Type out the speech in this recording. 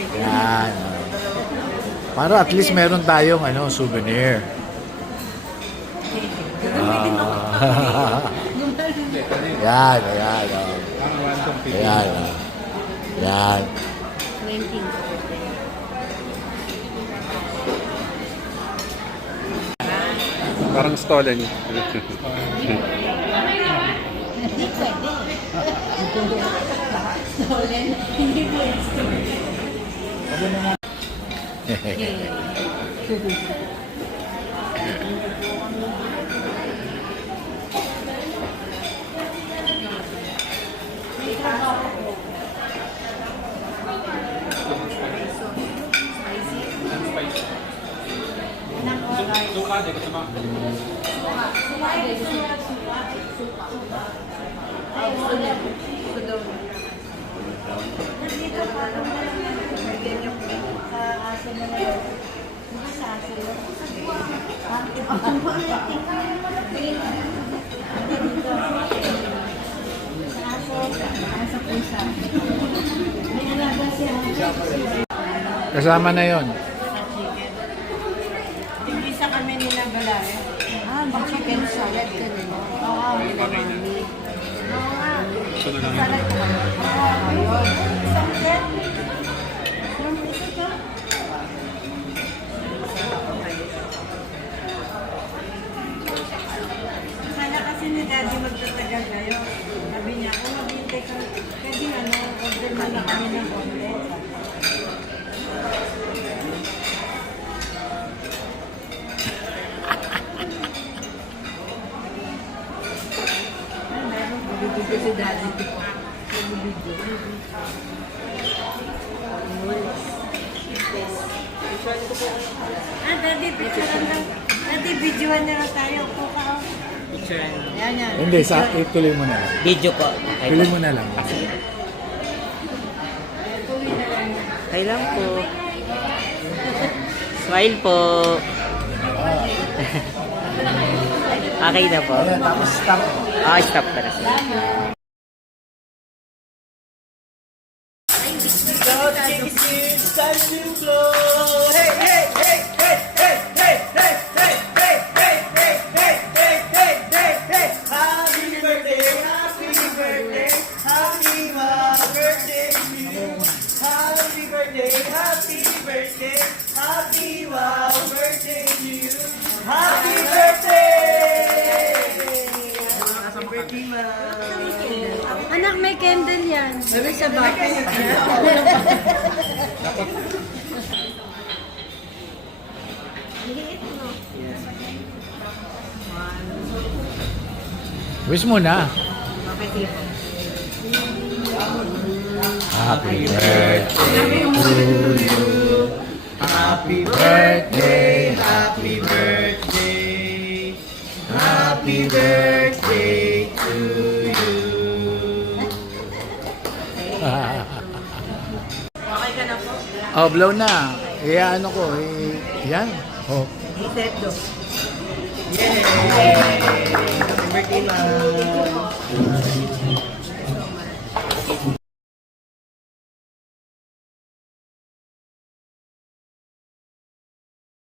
Yan. Para at least meron tayong souvenir. Yan, yan. Yan. Yan. 19. Parang stolen. Hindi pwede. Stolen. Hindi pwede. Suka, di ko sama. Kasama na yon. Isa kami nila galaya. Chicken salad ka din. Oo, nila mami. Oo nga. Salad ka kami. Ayun. Isang set. Yung ito ka? Akala kasi ni Daddy magtatagal kayo. Sabi niya, kung maghintay ka, pwede order mo na kami ng konti. Si Daddy dito. Nag-video. Daddy, picturean lang. Daddy, videoan na lang tayo. Puka, oh. Picturean. Yan, yan. Hindi, ituloy mo na lang. Video po. Tuloy mo na lang. Okay lang po. Smile po. Okay na po. Ayan, tapos stop. Stop ka na siya. Anak, may candle yan. Sabi sa bakit. Wish mo na. Happy birthday to you. Happy birthday, happy birthday. Happy birthday to you. Okay ka na po? Oh, blow na. Ano ko, yan. Oh. Iset do. Yay! Happy birthday, ma'am.